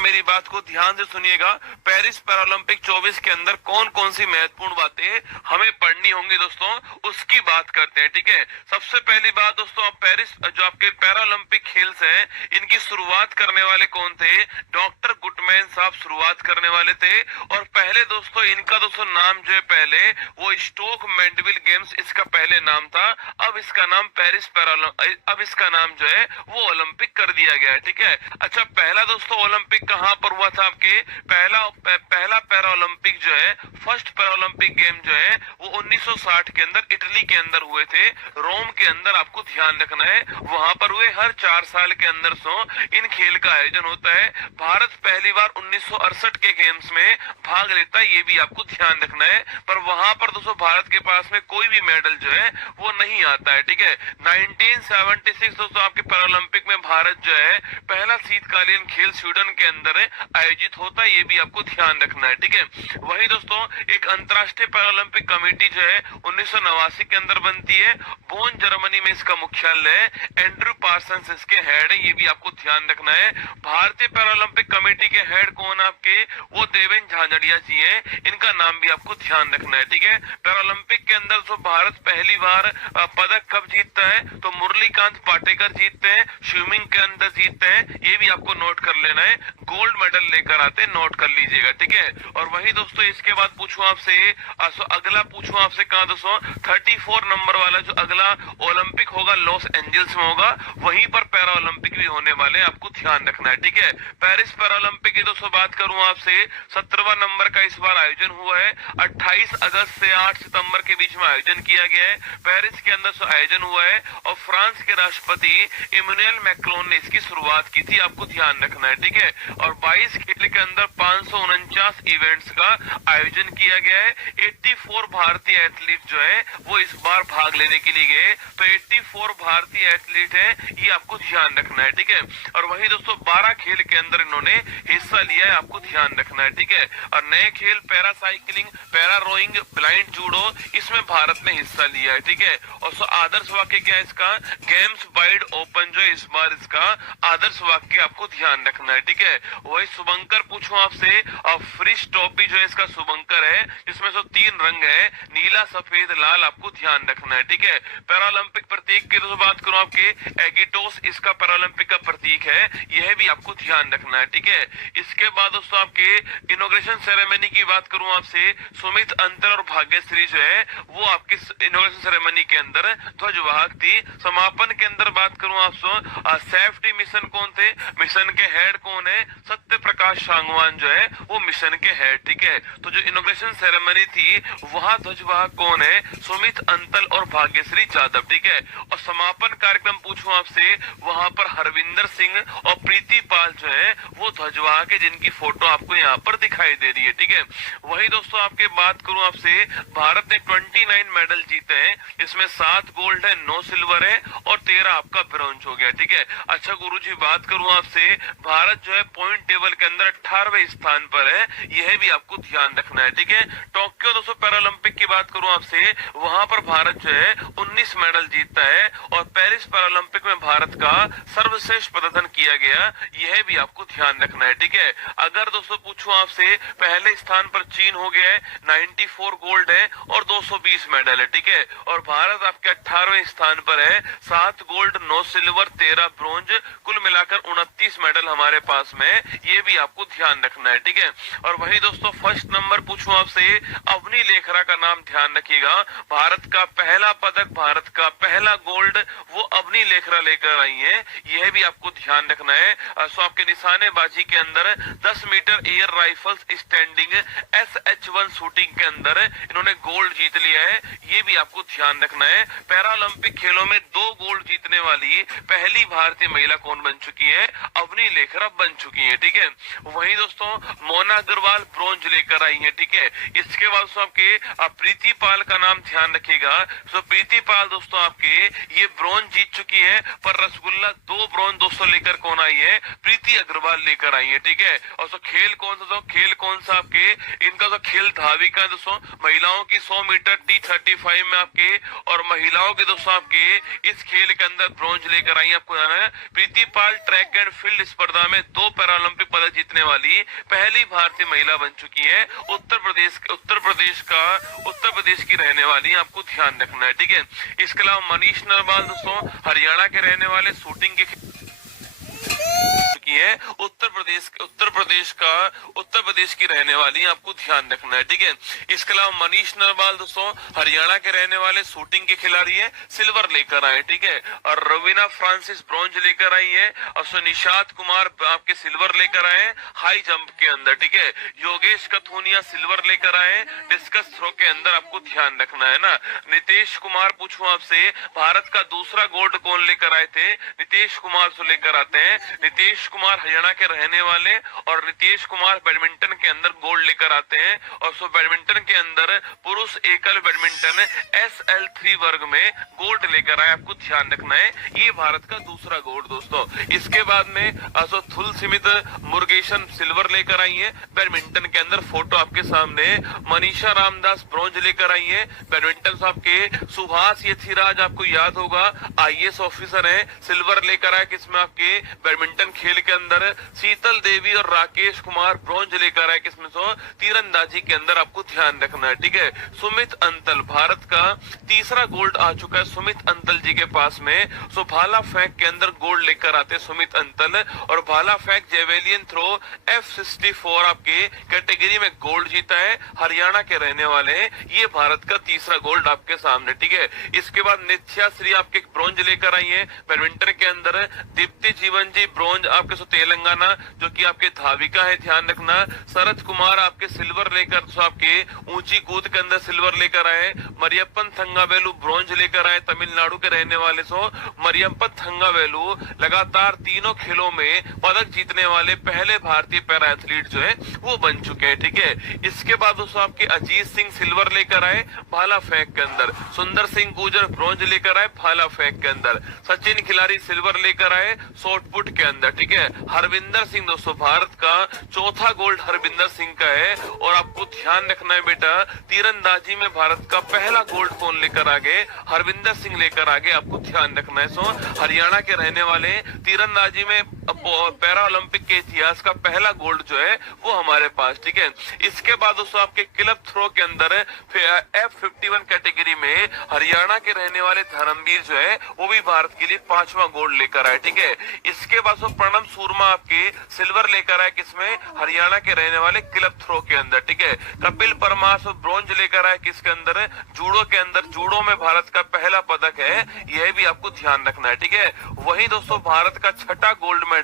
मेरी बात को ध्यान से सुनिएगा। पेरिस पैरालंपिक 24 के अंदर कौन कौन सी महत्वपूर्ण बातें हमें पढ़नी होंगी दोस्तों, उसकी बात करते हैं। ठीक है, सबसे पहली बात दोस्तों, आप पेरिस जो आपके पैरालंपिक खेल हैं, इनकी शुरुआत करने वाले कौन थे? डॉक्टर गुटमैन साहब शुरुआत करने वाले थे। और पहले दोस्तों इनका दोस्तों नाम जो है पहले वो स्टोक मैंडविल गेम्स इसका पहले नाम था। अब इसका नाम पेरिस अब इसका नाम जो है वो ओलंपिक कर दिया गया है। ठीक है, अच्छा पहला दोस्तों ओलंपिक कहां पर हुआ था? आपके पहला पैरा ओलंपिक जो है, फर्स्ट पैरा ओलंपिक गेम जो है वो 1960 के अंदर इटली के अंदर हुए थे, रोम के अंदर। आपको ध्यान रखना है वहां पर हुए। हर 4 साल के अंदर इन खेल का आयोजन होता है। भारत पहली बार 1968 के गेम्स में भाग लेता है, ये भी आपको ध्यान रखना है। पर वहां पर दोस्तों भारत के पास में कोई भी मेडल जो है वो नहीं आता है। ठीक है, 1976 दोस्तों आपके पैरालंपिक में भारत जो है पहला शीतकालीन खेल स्वीडन के अंदर आयोजित होता है, ये भी आपको ध्यान रखना है। ठीक है, वही दोस्तों एक अंतरराष्ट्रीय पैरालंपिक कमेटी जो है 1989 के अंदर बनती है। बोन जर्मनी में इसका मुख्यालय है। एंड्रू पार्सन्स इसके हेड है, ये भी आपको ध्यान रखना है। भारतीय पैरालंपिक कमेटी के हेड कौन आपके? वो देवेंद्र झाझड़िया जी हैं, इनका नाम भी आपको ध्यान रखना है। ठीक है, पैरालंपिक के अंदर तो भारत पहली बार पदक कब जीतता है? तो मुरलीकांत पाटेकर जीतते हैं, स्विमिंग के अंदर जीतते हैं, ये भी आपको नोट कर लेना है। गोल्ड मेडल लेकर आते हैं, नोट कर लीजिएगा। ठीक है, और वही दोस्तों इसके बाद पूछूं आपसे, अगला पूछूं आपसे कहा दोस्तों 34 नंबर वाला जो अगला ओलंपिक होगा लॉस एंजल्स में होगा, वहीं पर पैरा ओलंपिक भी होने वाले, आपको ध्यान रखना है। ठीक है, पेरिस पैरालंपिक की दोस्तों बात करूं आपसे, 17वां नंबर का इस बार आयोजन हुआ है। 28 अगस्त से 8 सितंबर के बीच में आयोजन किया गया है। पेरिस के अंदर आयोजन हुआ है और फ्रांस के राष्ट्रपति इमैनुअल मैक्रोन ने इसकी शुरुआत की थी, आपको ध्यान रखना है। ठीक है, और 22 खेल के अंदर 549 इवेंट्स का आयोजन किया गया है। 84 भारतीय एथलीट जो है वो इस बार भाग लेने के लिए गए, तो 84 भारतीय एथलीट है, ये आपको ध्यान रखना है। ठीक है, और वही दोस्तों 12 खेल के अंदर इन्होंने हिस्सा लिया है, आपको ध्यान रखना है। ठीक है, और नए खेल para cycling, para rowing, blind judo, इसमें भारत ने हिस्सा लिया है। ठीक है, और आदर्श वाक्य क्या है इसका? गेम्स वाइड ओपन जो है इस बार इसका आदर्श वाक्य आपको ध्यान रखना है। ठीक है, वही शुभंकर पूछूं आपसे, और फ्रिश ट्रॉफी जो है इसका शुभंकर है, जिसमें 3 रंग है, नीला सफेद लाल, आपको ध्यान रखना है। ठीक है, पैरालंपिक प्रतीक की तो बात करूं आपके, एगिटोस इसका पैरालंपिक का प्रतीक है, यह भी आपको ध्यान रखना है। ठीक है, इसके बाद दोस्तों आपके इनॉग्रेशन सेरेमनी की बात करूं आपसे, सुमित अंतर और भाग्यश्री जो है वो आपकी इनॉग्रेशन सेरेमनी के अंदर ध्वजवाहक थी। समापन के अंदर बात करूं आपसे, सेफ्टी मिशन कौन थे? मिशन के हेड कौन है? सत्य प्रकाश सांगवान जो है वो मिशन के हेड। ठीक है, तो जो इनॉग्रेशन सेरेमनी थी वहां ध्वजवाहक कौन है? सुमित अंतल और भाग्यश्री जाधव। ठीक है, और समापन कार्यक्रम पूछूं आपसे, वहां पर हरविंदर सिंह और प्रीति पाल जो है वो ध्वजवाहक है, जिनकी फोटो आपको यहाँ पर दिखाई दे रही है। ठीक है, वही दोस्तों आपके बात करूं आपसे, भारत ने 29 मेडल जीते हैं, इसमें 7 गोल्ड है, 9 सिल्वर है और 13 आपका ब्रॉन्ज हो गया। ठीक है, अच्छा गुरुजी बात करूं आपसे, भारत जो है पॉइंट टेबल के अंदर 18वें स्थान पर है, यह भी आपको ध्यान रखना है। ठीक है, टोक्यो दोस्तों पैरालंपिक की बात करूं आपसे, वहां पर भारत जो है 19 मेडल जीतता है और पेरिस पैरालंपिक में भारत का सर्वश्रेष्ठ प्रदर्शन किया गया, यह भी आपको ध्यान रखना है। ठीक है, अगर दोस्तों पूछूं आपसे, पहले स्थान पर चीन हो गया है, 94 गोल्ड है और 220 मेडल है। ठीक है, और भारत आपके 18वें स्थान पर है, 7 गोल्ड, 9 सिल्वर, 13 ब्रोंज, कुल मिलाकर 29 मेडल हमारे पास में, ये भी आपको ध्यान रखना है। ठीक है, और वही दोस्तों फर्स्ट नंबर पूछूं आपसे, अवनी लेखरा का नाम ध्यान रखिएगा। भारत का पहला पदक, भारत का पहला गोल्ड वो अवनी लेखरा लेकर आई है, यह भी आपको ध्यान रखना है। सो आपके निशानेबाजी के अंदर 10 metre air rifles standing SH1 shooting के अंदर इन्होंने गोल्ड जीत लिया है, ये भी आपको ध्यान रखना है। पैरालंपिक खेलों में 2 गोल्ड जीतने वाली पहली भारतीय महिला कौन बन चुकी है? अवनी लेखरा बन चुकी है। ठीक है, वही दोस्तों मोना अग्रवाल ब्रॉन्ज लेकर आई है। ठीक है, इसके बाद आपके प्रीति पाल का नाम ध्यान रखिएगा। सो प्रीति पाल दोस्तों आपके ये ब्रॉन्ज जीत चुकी है, पर रसगुल्ला 2 ब्रॉन्ज दोस्तों लेकर कौन आई है? प्रीति अग्रवाल लेकर आई है। ठीक है, और सो खेल कौन सा? तो खेल कौन सा आपके, इनका तो खेल धावी का दोस्तों, महिलाओं की 100 मीटर T35 में आपके, और महिलाओं के दोस्तों आपके इस खेल के अंदर ब्रॉन्ज लेकर आई, आपको जाना है। प्रीति पाल ट्रैक एंड फील्ड स्पर्धा में 2 पैरालंपिक पदक जीतने वाली पहली भारतीय महिला बन चुकी है। उत्तर प्रदेश की रहने वाली, आपको ध्यान रखना है, ठीक है। इसके अलावा मनीष नरवाल दोस्तों हरियाणा के रहने वाले, शूटिंग के है। उत्तर प्रदेश की रहने वाली, आपको ध्यान रखना है, ठीक है। इसके अलावा मनीष नरवाल दोस्तों हरियाणा के रहने वाले, शूटिंग के खिलाड़ी है, सिल्वर लेकर आए, ठीक है। और रवीना फ्रांसिस ब्रॉन्ज लेकर आई है, और निशात कुमार आपके सिल्वर लेकर आए हाई जंप के अंदर, ठीक है। योगेश कथुनिया सिल्वर लेकर आए डिस्कस थ्रो के अंदर, आपको ध्यान रखना है ना। नीतीश कुमार पूछूं आपसे, भारत का दूसरा गोल्ड कौन लेकर आए थे? नीतीश कुमार से लेकर आते हैं। नीतीश कुमार हरियाणा के रहने वाले, और नीतीश कुमार बैडमिंटन के अंदर गोल्ड लेकर आते हैं। और सो बैडमिंटन के अंदर पुरुष एकल बैडमिंटन SL3 वर्ग में गोल्ड लेकर आए, आपको ध्यान रखना है। ये भारत का दूसरा गोल्ड दोस्तों। इसके बाद में थुलसिमित मुरुगेशन सिल्वर लेकर आई है बैडमिंटन के अंदर, फोटो आपके सामने। मनीषा रामदास ब्रॉन्ज लेकर आई है बैडमिंटन से आपके। सुभाष यथिराज आपको याद होगा IAS ऑफिसर है, सिल्वर लेकर आए किसमें? आपके बैडमिंटन खेल के अंदर। शीतल देवी और राकेश कुमार ब्रॉन्ज लेकर आए किसमें? सो तीरंदाजी के अंदर, आपको ध्यान रखना है, ठीक है। सुमित अंतल, भारत का तीसरा गोल्ड आ चुका है सुमित अंतल जी के पास में। सो भाला फेंक के अंदर गोल्ड लेकर आते सुमित अंतल, और भाला फेंक जेवेलियन थ्रो F64 आपके कैटेगरी में गोल्ड जीता है, हरियाणा के रहने वाले। ये भारत का तीसरा गोल्ड आपके सामने, ठीक है। इसके बाद नित्या श्री आपके ब्रॉन्ज लेकर आई है बैडमिंटन के अंदर। दीप्ति जीवन जी ब्रॉन्ज आपके तेलंगाना, जो कि आपके धाविका है, ध्यान रखना। शरद कुमार आपके सिल्वर लेकर आपके ऊंची कूद के अंदर सिल्वर लेकर आए। मरियप्पन थंगावेलु ब्रॉन्ज लेकर आए, तमिलनाडु के रहने वाले। मरियप्पन थंगावेलु लगातार तीनों खेलों में पदक जीतने वाले पहले भारतीय पैरा एथलीट जो है वो बन चुके हैं, ठीक है। इसके बाद दोस्तों आपके अजीत सिंह सिल्वर लेकर आए भाला फेंक के अंदर। सुंदर सिंह गुर्जर ब्रॉन्ज लेकर आए भाला फेंक के अंदर। सचिन खिलाड़ी सिल्वर लेकर आए शॉटपुट के अंदर, ठीक है। हरविंदर सिंह दोस्तों, भारत का चौथा गोल्ड हरविंदर सिंह का है। और आपको ध्यान रखना है बेटा, तीरंदाजी में भारत का पहला गोल्ड कौन लेकर आगे? हरविंदर सिंह लेकर आगे, आपको ध्यान रखना है। हरियाणा के रहने वाले, तीरंदाजी में पैरा ओलंपिक के इतिहास का पहला गोल्ड जो है वो हमारे पास, ठीक है। इसके बाद दोस्तों आपके क्लब थ्रो के अंदर F51 कैटेगरी में हरियाणा के रहने वाले धर्मवीर जो है वो भी भारत के लिए 5वां गोल्ड लेकर आए, ठीक है। इसके बाद प्रणब सूरमा आपके सिल्वर लेकर आए किसमें? हरियाणा के रहने वाले क्लब थ्रो के अंदर, ठीक है। कपिल परमार ब्रॉन्ज लेकर आए किसके अंदर? जूडो के अंदर। जूडो में भारत का पहला पदक है, यह भी आपको ध्यान रखना है, ठीक है। वहीं दोस्तों भारत का छठा गोल्ड मेडल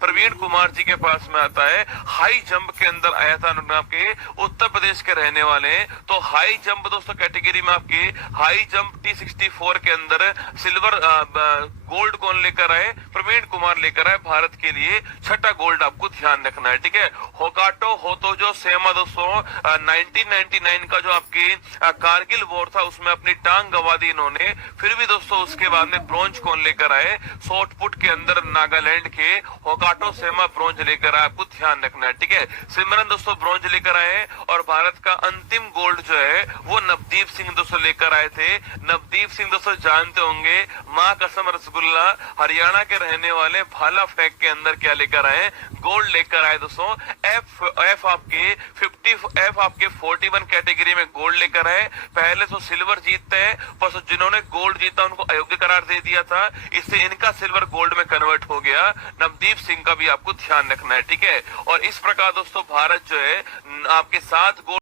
प्रवीण कुमार जी के पास में आता है, हाई जंप के अंदर आया था। आपके उत्तर प्रदेश के रहने वाले, तो हाई जंप दोस्तों कैटेगरी में आपके हाई जंप T64 के अंदर सिल्वर गोल्ड कौन लेकर आए? प्रवीण कुमार लेकर आए, भारत के लिए छठा गोल्ड, आपको ध्यान रखना है, ठीक है। होकाटो होतोजो सेमा दोस्तों 1999 का जो आपके कारगिल वॉर था उसमें अपनी टांग गंवा दी इन्होंने, फिर भी दोस्तों उसके बाद में ब्रॉन्ज कौन लेकर आए? शॉटपुट के अंदर नागालैंड के होकाटो सेमा ब्रॉन्ज लेकर आए, आपको ध्यान रखना है, ठीक है। सिमरन दोस्तों ब्रॉन्ज लेकर आए, और भारत का अंतिम गोल्ड जो है वो नवदीप सिंह दोस्तों लेकर आए थे। नवदीप सिंह दोस्तों जानते होंगे, माँ कसम रसगुल्ला, हरियाणा के रहने वाले, भाला फेंक के अंदर क्या लेकर आए? गोल्ड लेकर आए दोस्तों। F आपके 41 कैटेगरी में गोल्ड लेकर आए। पहले तो सिल्वर जीतते हैं, पर जिन्होंने गोल्ड जीता उनको अयोग्य करार दे दिया था, इससे इनका सिल्वर गोल्ड में कन्वर्ट हो गया। नवदीप सिंह का भी आपको ध्यान रखना है, ठीक है। और इस प्रकार दोस्तों भारत जो है आपके 7 गोल्ड